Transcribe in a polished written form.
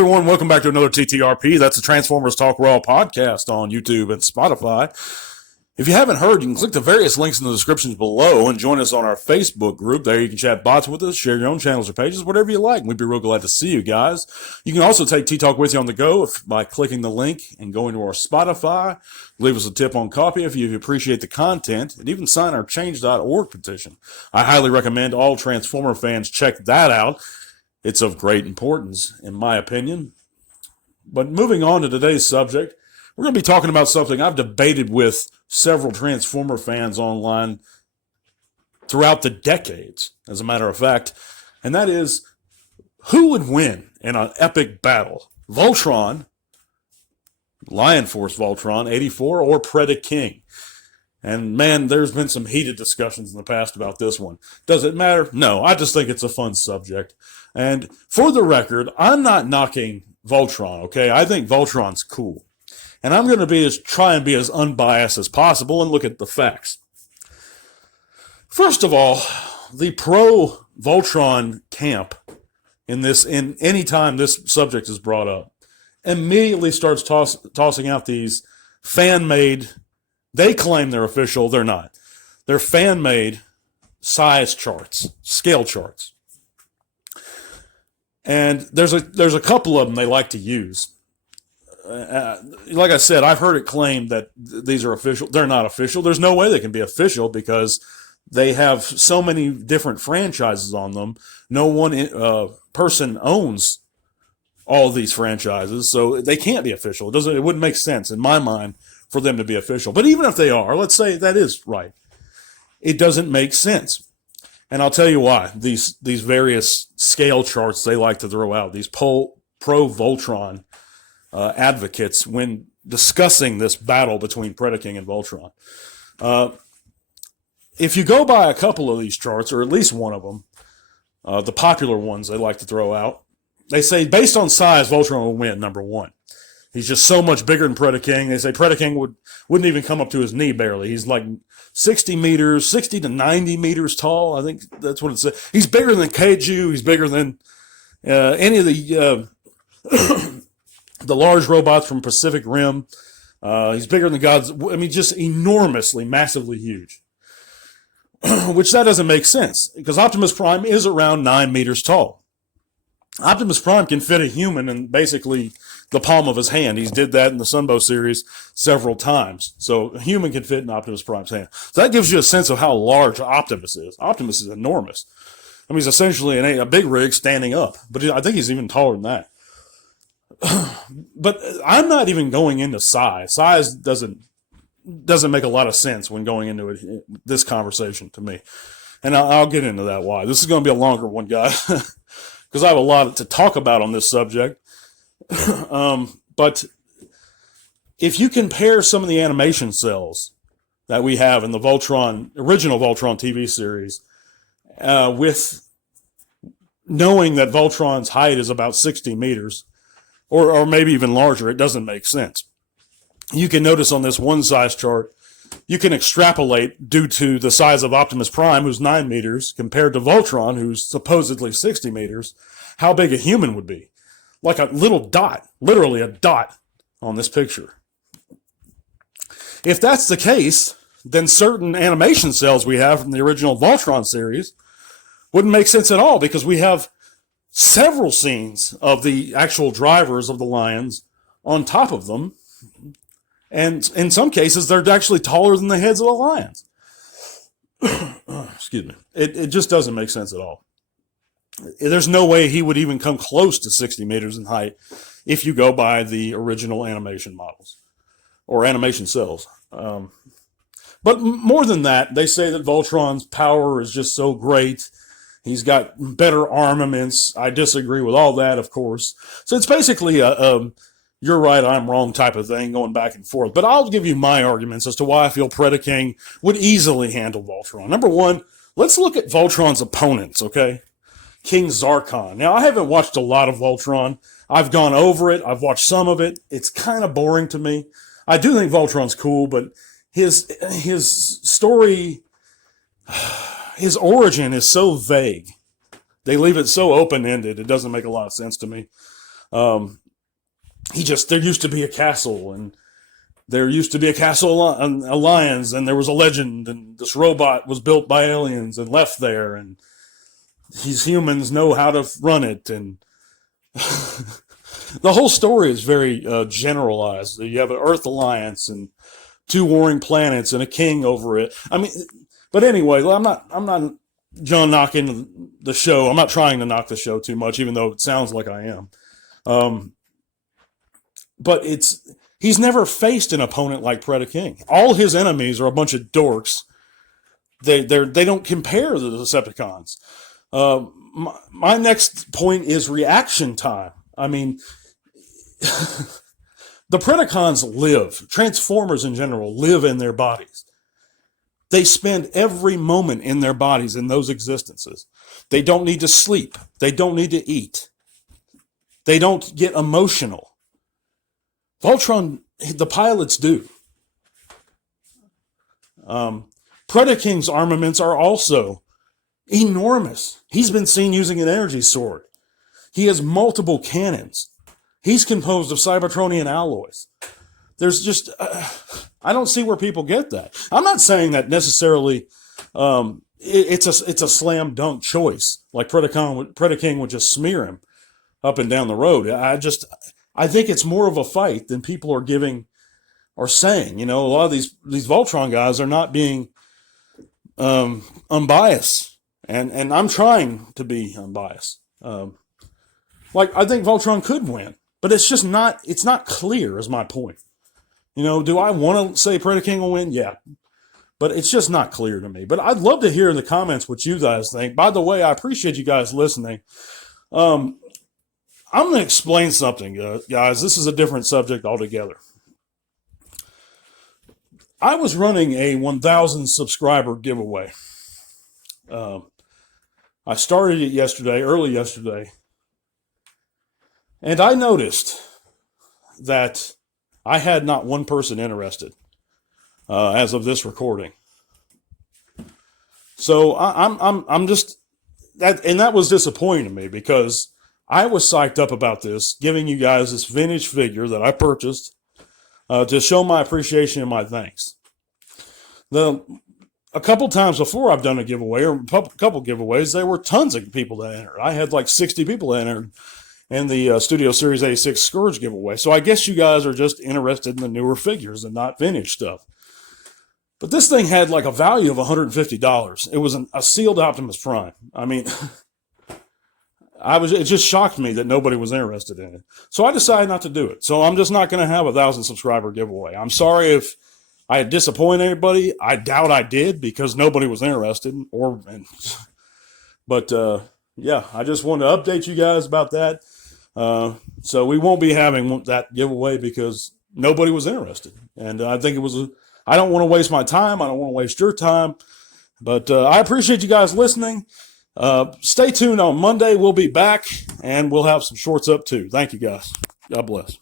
everyone. Welcome back to another TTRP. That's the Transformers Talk Raw podcast on YouTube and Spotify. If you haven't heard, you can click the various links in the descriptions below and join us on our Facebook group. There you can chat bots with us, share your own channels or pages, whatever you like. We'd be real glad to see you guys. You can also take T-Talk with you on the go by clicking the link and going to our Spotify. Leave us a tip on coffee if you appreciate the content, and even sign our change.org petition. I highly recommend all Transformer fans check that out. It's of great importance, in my opinion. But moving on to today's subject, we're going to be talking about something I've debated with several Transformer fans online throughout the decades, as a matter of fact, and that is, who would win in an epic battle? Voltron, Lion Force Voltron 84, or Predaking? And man, there's been some heated discussions in the past about this one. Does it matter? No, I just think it's a fun subject. And for the record, I'm not knocking Voltron, okay? I think Voltron's cool. And I'm going to try and be as unbiased as possible and look at the facts. First of all, the pro-Voltron camp in any time this subject is brought up immediately starts tossing out these fan-made, they claim they're official, they're not. They're fan-made size charts, scale charts. And there's a couple of them they like to use. Like I said, I've heard it claimed that these are official. They're not official. There's no way they can be official because they have so many different franchises on them. No one person owns all these franchises, so they can't be official. It wouldn't make sense in my mind for them to be official. But even if they are, let's say that is right, it doesn't make sense. And I'll tell you why. These various scale charts they like to throw out, these pro-Voltron advocates, when discussing this battle between Predaking and Voltron. If you go by a couple of these charts, or at least one of them, the popular ones they like to throw out, they say based on size, Voltron will win, number one. He's just so much bigger than Predaking. They say Predaking wouldn't even come up to his knee barely. He's like 60 to 90 meters tall. I think that's what it says. He's bigger than Kaiju. He's bigger than any of the the large robots from Pacific Rim. He's bigger than God's. I mean, just enormously, massively huge. Which that doesn't make sense because Optimus Prime is around 9 meters tall. Optimus Prime can fit a human in basically the palm of his hand. He's did that in the Sunbow series several times. So a human can fit in Optimus Prime's hand. So that gives you a sense of how large Optimus is. Optimus is enormous. I mean, he's essentially a big rig standing up, but I think he's even taller than that. But I'm not even going into size. Size doesn't make a lot of sense when going into this conversation to me. And I'll get into that why. This is going to be a longer one, guys, because I have a lot to talk about on this subject. But if you compare some of the animation cells that we have in the original Voltron TV series, with knowing that Voltron's height is about 60 meters, or maybe even larger, it doesn't make sense. You can notice on this one size chart, you can extrapolate due to the size of Optimus Prime, who's 9 meters, compared to Voltron, who's supposedly 60 meters, how big a human would be. Like a little dot, literally a dot on this picture. If that's the case, then certain animation cells we have from the original Voltron series wouldn't make sense at all because we have several scenes of the actual drivers of the Lions on top of them. And in some cases, they're actually taller than the heads of the Lions. Excuse me. It just doesn't make sense at all. There's no way he would even come close to 60 meters in height if you go by the original animation models or animation cells. But more than that, they say that Voltron's power is just so great. He's got better armaments. I disagree with all that, of course. So it's basically a you're right, I'm wrong type of thing going back and forth. But I'll give you my arguments as to why I feel Predaking would easily handle Voltron. Number one, let's look at Voltron's opponents, okay? King Zarkon. Now, I haven't watched a lot of Voltron. I've gone over it. I've watched some of it. It's kind of boring to me. I do think Voltron's cool, but his story, his origin is so vague. They leave it so open-ended, it doesn't make a lot of sense to me. There used to be a castle, and there used to be a castle alliance, and there was a legend, and this robot was built by aliens and left there, and these humans know how to run it, and the whole story is very generalized. You have an Earth alliance and two warring planets and a king over it. I mean, but anyway, I'm not John knocking the show. I'm not trying to knock the show too much, even though it sounds like I am. But he's never faced an opponent like Predaking. All his enemies are a bunch of dorks. They don't compare to the Decepticons. My next point is reaction time. I mean, the Predacons live. Transformers in general live in their bodies. They spend every moment in their bodies in those existences. They don't need to sleep. They don't need to eat. They don't get emotional. Voltron, the pilots do. Predaking's armaments are also enormous. He's been seen using an energy sword. He has multiple cannons. He's composed of Cybertronian alloys. There's just, I don't see where people get that. I'm not saying that necessarily it's a slam dunk choice, like Predaking would just smear him up and down the road. I think it's more of a fight than people are giving or saying. You know, a lot of these Voltron guys are not being unbiased, and I'm trying to be unbiased. I think Voltron could win, but it's not clear, is my point. You know, do I want to say Predaking will win? Yeah, but it's just not clear to me. But I'd love to hear in the comments what you guys think. By the way, I appreciate you guys listening. I'm going to explain something, guys. This is a different subject altogether. I was running a 1,000 subscriber giveaway. I started it early yesterday, and I noticed that I had not one person interested as of this recording. So I'm just that, and that was disappointing to me because I was psyched up about this, giving you guys this vintage figure that I purchased to show my appreciation and my thanks. A couple times before I've done a giveaway, or a couple giveaways, there were tons of people that entered. I had like 60 people that entered in the Studio Series 86 Scourge giveaway. So I guess you guys are just interested in the newer figures and not vintage stuff. But this thing had like a value of $150. It was a sealed Optimus Prime. I mean, it just shocked me that nobody was interested in it. So I decided not to do it. So I'm just not going to have a 1,000 subscriber giveaway. I'm sorry if I had disappointed anybody. I doubt I did because nobody was interested. But I just wanted to update you guys about that. So we won't be having that giveaway because nobody was interested. And I think I don't want to waste my time. I don't want to waste your time. But I appreciate you guys listening. Stay tuned on Monday. We'll be back, and we'll have some shorts up too. Thank you, guys. God bless.